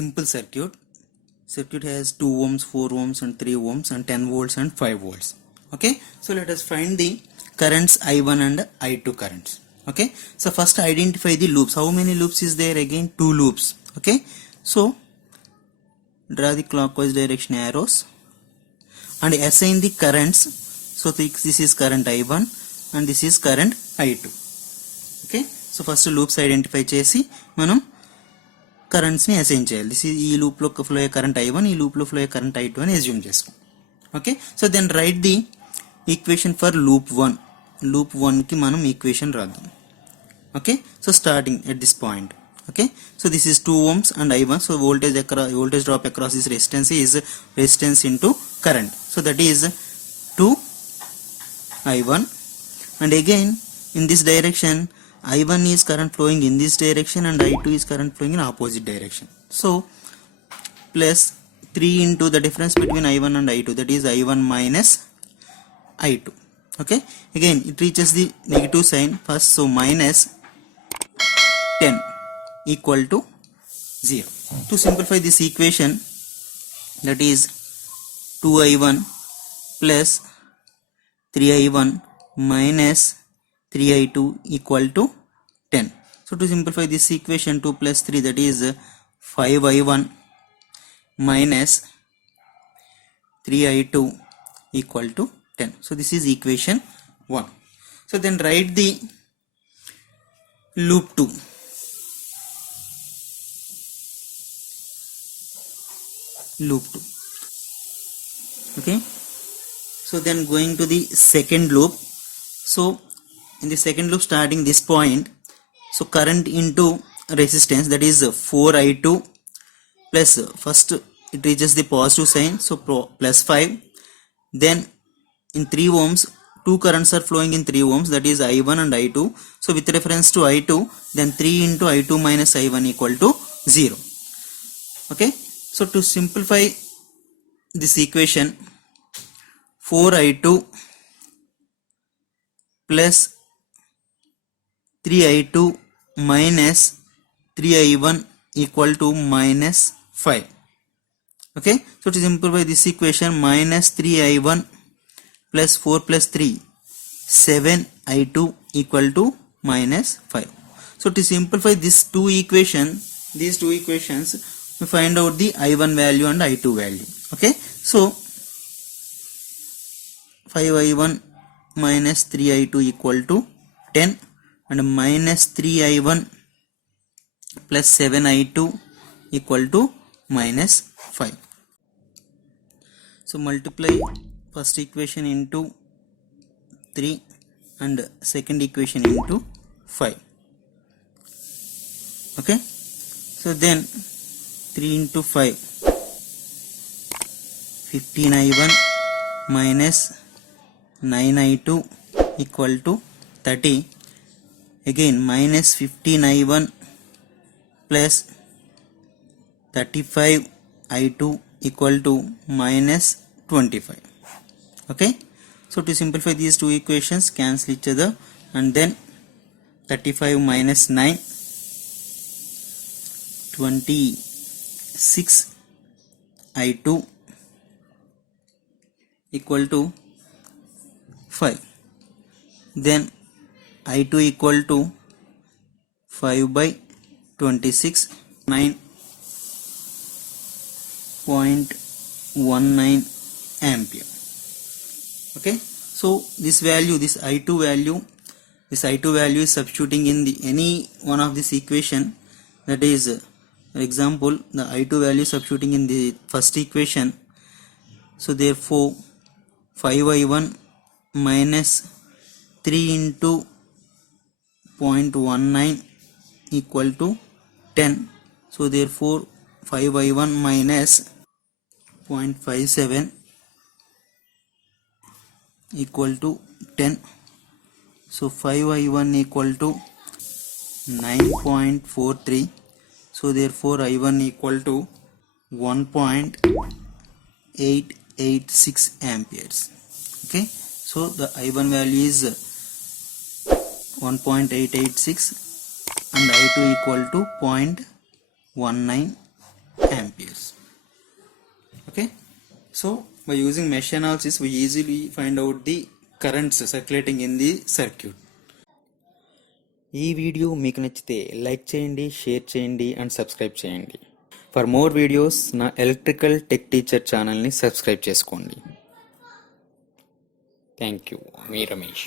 simple circuit. Circuit has 2 ohms, 4 ohms and 3 ohms and 10 volts and 5 volts. Okay, so let us find the currents I1 and I2 currents. Okay, so first identify the loops. How many loops is there? Again 2 loops. Okay, so draw the clockwise direction arrows and assign the currents. So this is current I1 and this is current I2. Okay, so first loops identify chesi manam currents ni assign cheyali. This is ee loop lo flow current I1, ee loop lo flow current I2 అని assume chesko. Okay, so then write the equation for loop 1. Loop 1 ki manam equation రాద్దాం. Okay, so starting at this point. Okay, so this is 2 ohms and I1, so voltage drop across this resistance is resistance into current, so that is 2 I1, and again in this direction I1 is current flowing in this direction and I2 is current flowing in opposite direction, so plus 3 into the difference between I1 and I2, that is I1 minus I2. Okay, again it reaches the negative sign first, so minus 10 equal to 0. To simplify this equation, that is 2I1 plus 3I1 minus 3I2 equal to 10. So to simplify this equation, 2 plus 3, that is 5I1 minus 3I2 equal to 10. So this is equation 1. So then write the loop 2. Loop 2. Okay, so then going to the second loop. So in the second loop, starting this point, so current into resistance, that is 4I2 plus first it reaches the positive sign, so plus 5, then in 3 ohms 2 currents are flowing in 3 ohms, that is I1 and I2, so with reference to I2, then 3 into I2 minus I1 equal to 0. Okay, so to simplify this equation, 4I2 plus 3I2 minus 3I1 equal to minus 5. Okay, so to simplify this equation, minus 3I1 plus 4 plus 3, 7I2 equal to minus 5. So to simplify these two equations, we find out the I1 value and I2 value. Okay, so 5I1 minus 3I2 equal to 10 and minus 3I1 plus 7I2 equal to minus 5. So multiply first equation into 3 and second equation into 5. Okay, so then 3 into 5, 15I1 minus 9I2 equal to 30. Again minus 15I1 plus 35I2 equal to minus 25. Okay, so to simplify these two equations, cancel each other, and then 35 minus 9, 26I2 equal to 5. Then I2 equal to 5 by 26, 9.19 ampere. Okay, so this value, this I2 value is substituting in the any one of this equation, that is for example the I2 value substituting in the first equation, so therefore 5I1 minus 3 into 0.19 equal to 10, so therefore 5I1 minus 0.57 equal to 10, so 5I1 equal to 9.43, so therefore I1 equal to 1.886 amperes. Okay, so the I1 value is 1.886 and I2 equal to 0.19 amperes. Okay, so by using mesh analysis we easily find out the currents circulating in the circuit. ఈ video మీకు నచ్చితే like చేయండి, share చేయండి and subscribe చేయండి. For more videos నా electrical tech teacher ఛానల్ని subscribe చేసుకోండి. Thank you. Me Ramesh.